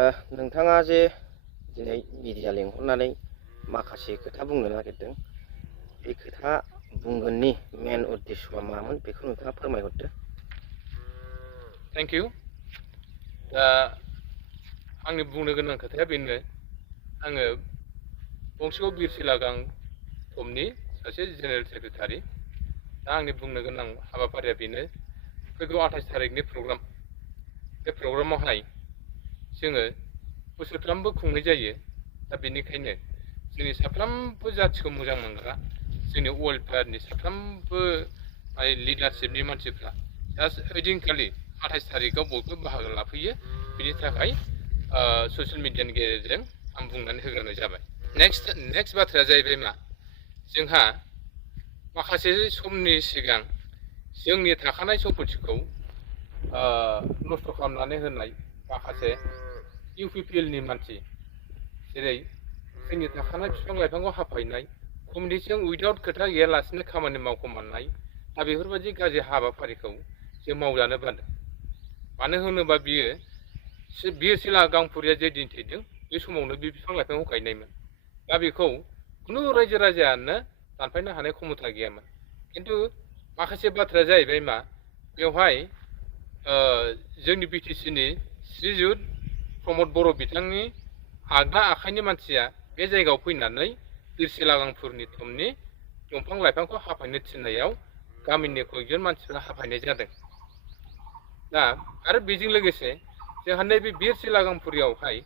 नोंथाङा जे दिनै मिडिया लिंहरनानै माखासे खोथा बुंनो नागिरदों, बे खोथा बुंगोननि मेन उद्देश्यआ मामोन बेखौ नोंथाङा फोरमायहरदो। Thank you. दा आंनि बुंनो गोनां खोथाया बेनो, आङो बंसिगाव बिरसिलागां थमनि सासे जेनेरेल सेक्रेटारि। दा आंनि बुंनो गोनां हाबाफारिया बेनो, फैगौ 28 थारिखनि प्रग्राम, बे प्रग्रामावहाय जोङो बोसोरफ्रामबो खुंनाय जायो। दा बेनिखायनो जोंनि साफ्रोमबो जाथिखौ मोजां मोनग्रा, जोंनि वेलफेयारनि साफ्रोमबो लिडारशिपनि मानसिफ्रा दा ओइदिनखालि 28 थारिखआव बयबो बाहागो लाफैयो। बिनि थाखाय ससियेल मिडियानि गेजेरजों आं बुंनानै होग्रोनाय जाबाय। नेक्स्ट बाथ्राया जाहैबाय मा, जोंहा माखासे समनि सिगां जोंनि थाखानाय सम्पथिखौ नस्थ' खालामनानै होनाय माखासे इउपिपिएलनि मानसि, जेरै जोंनि थाखानाय बिफां लाइफांखौ हाफायनाय, कमिटिजों उइदाउट खोथा गैयालासिनो खामानि मावखोमानाय, दा बेफोरबायदि गाज्रि हाबाफारिखौ जों मावजानो बादों। मानो होनोबा बिरसिला गांफुरिया जे दिन थैदों, बे समावनो बे बिफां लाइफांखौ गायनायमोन। दा बेखौ खुनु रायजो राजायानो दानफायनो हानाय क्षमता गैयामोन। खिन्थु माखासे बाथ्राया जाहैबाय मा, बेवहाय जोंनि बिटिसिनि श्रीजुत प्रमद बर' बिथांनि आगदा आखाइनि मानसिया बे जायगायाव फैनानै बिरसिला गांफुरनि थमनि दंफां लाइफांखौ हाफायनो थिननायाव गामिनि कयजन मानसिफ्रा हाफायनाय जादों। दा आरो बेजों लोगोसे जोंहा नैबे बिरसिला गांफुरियावहाय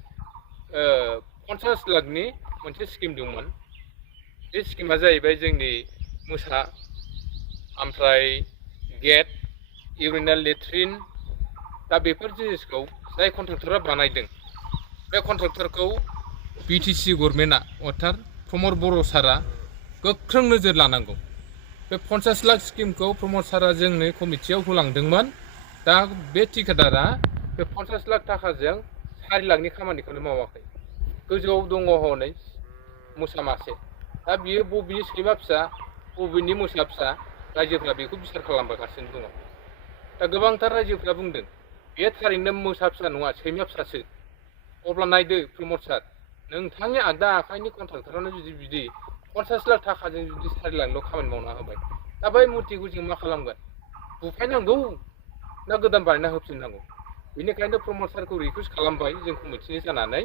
50 लाखनि मोनसे स्किम दंमोन। बे स्किमा जाहैबाय जोंनि मोसा, ओमफ्राय गेट, इउरिनेल लेट्रिन, दा बेफोर जिनिसखौ जाय कन्ट्रेक्टरा बानायदों, बे कन्ट्रेक्टरखौ बिटिसि गभर्नमेन्टआ अर्थात प्रमद बर' सारा गोख्रों नोजोर लानांगौ। बे 50 लाख स्किमखौ प्रमद सारा जोंनो कमिटियाव होलांदोंमोन। दा बे ठिकादारा बे 50 लाख थाखाजों 4 लाखनि खामानिखौनो मावाखै। गोजौआव दङ हनै मोसा मासे। दा बियो बबेनि सैमा फिसा, बबेनि मोसा फिसा, रायजोफ्रा बेखौ बिसार खालामबोगासिनो दङ। दा गोबांथार रायजोफ्रा बुंदों बे थारैनो मोसा फिसा नङा, सैमा फिसासो। अब्ला नायदो प्रमद सार, नोंथांनि आगदा आखाइनि कन्ट्राक्टरानो जुदि बिदि 50 लाख थाखाजों जुदि 4 लाखल' खामानि मावना होबाय, दा बै मुर्तिखौ जों मा खालामगोन? बुफायनांगौ ना गोदान बानायना होफिननांगौ? बेनिखायनो प्रमद सारखौ रिकुवेस्ट खालामबाय जों कमिटिनि जानानै,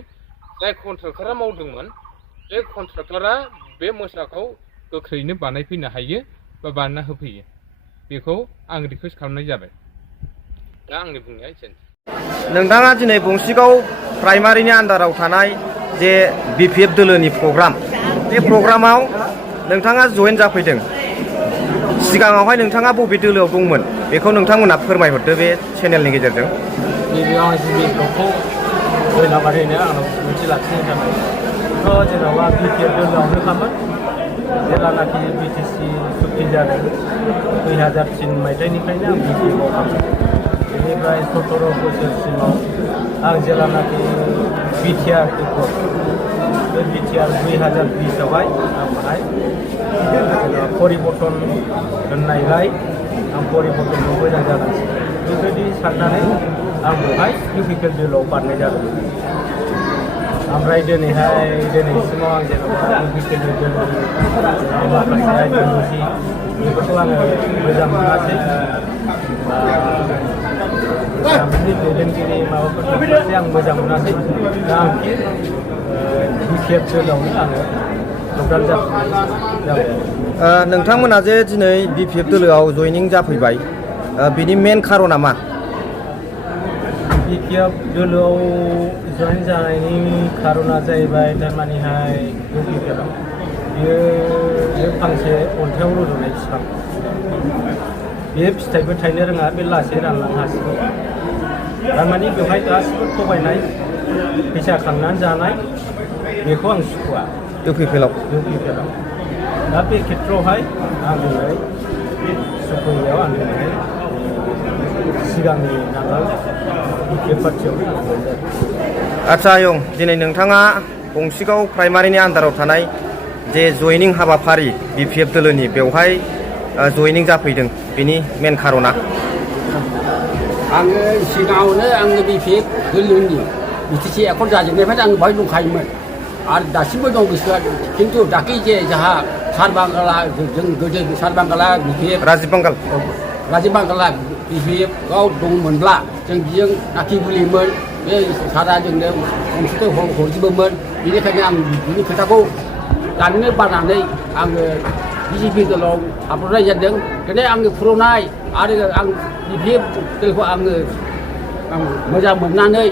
जाय कन्ट्राक्टरा मावदोंमोन बे कन्ट्राक्टरा बे मोसाखौ गोख्रैनो बानायफैनो हायो बा बानायना होफैयो, बेखौ आं रिकुवेस्ट खालामनाय जाबाय। दा आंनि बुंनाया एसेनोसै। नोंथाङा दिनै बंसिगाव प्राइमारिनि आन्दाराव थानाय जे बिपिएफ दोलोनि प्रग्राम, बे प्रग्रामाव नोंथाङा जयेन जाफैदों। सिगाङावहाय नोंथाङा बबे दोलोआव दंमोन बेखौ नोंथांमोना फोरमायहरदो बे चेनेलनि गेजेरजों। गिबियाव आं बिपिएफखौ जयेन जाबाथायनो आंनाव मोनसे लाखिनो थाखाय जेन'बा बिपिएफ दोलोआवनोखामोन। जेब्लानाखि बिटिसि सुक्ति जादों 2003 मायथाइनिफ्रायनो आं बिपिएफआव हाबदों। बेनिफ्राय 17 बोसोरसिमाव आं जेब्लानाखि बिटिआर एकर, बे बिटिआर 2020आवहाय आं बाहाय परिबर्तन होननायलाय आं परिबर्तनखौ मोजां जागासिनो। बेबायदि साननानै आं बेवहाय इउपिपिएल दोलोआव बारनाय जादों। ओमफ्राय दिनैसिमाव आं जेन'बा इउपिपिएल दोलोनि माखासे आइडिय'लजि बेफोरखौ आङो मोजां मोनासै। गामिनि दैदेनगिरि माबाफोरनि फारसे आं मोजां मोनासै। दा आं बिपिएफ दोलोआवनो आङो जगदान जाबाय। नोंथांमोना जे दिनै बिपिएफ दोलोआव जयनिं जाफैबाय, बिनि मेन खारना मा? बिपिएफ दोलोआव जयेन जानायनि खारना जाहैबाय थारमानेहाय इउपिपिएलआव बियो फांसे अन्थाइआव रज'नाय बिफां। बे फिथाइबो थायनो रोङा, बे लासै रानलांनो हासिगौ। थारमाने बेवहाय गासिबो थगायनाय, फैसा खांनानै जानाय, बेखौ आं सुखुवा इउपिपिएलआव। दा बे खेत्रआवहाय आं दिनै सुखुयैयाव आं दिनै सिगांनि नागाल बिपिएफ पार्टियाव आदसा आयं, दिनै नोंथाङा बंसिगाव प्राइमारिनि आन्दाराव थानाय जे जयनिं हाबाफारि बिपिएफ दोलोनि, बेवहाय जयनिं जाफैदों, बेनि मेन खारना? आङो सिगाङावनो आङो बिपिएफ दोलोनि BTC एकर्ड जाजेननायनिफ्रायनो आं बेवहाय दंखायोमोन आरो दासिमबो दं गोसोआ खिन्थु दाख्लै जे जोंहा सार बांगाला जों गोदो सार बांगाला BPF राजीब बांगाल राजीब बांगाला BPF आव दंमोनब्ला जों बिजों नाखि बुलिमोन बे सारा जोंनो अनसुंथाइ हरजोबोमोन बेनिखायनो आं बिनि खोथाखौ दाननो बानानै आङो BJP दलाव हाबहरनाय जादों दिनै आंनि खुर'नाय आरो आं BPF दलखौ आङो मोजां मोननानै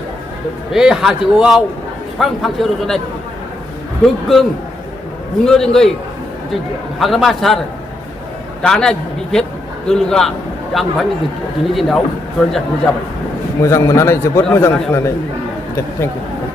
बे हाजोआव बिफां फांसे रज'नाय गोग्गोम बुंनो रोङै हाग्रामा सार दानाय BPF दोलोआ आं बेवहायनो दिनैनि दिनाव जयेन जाफिननाय जाबाय मोजां मोननानै जोबोद मोजां खोनानै दे थेंक इउ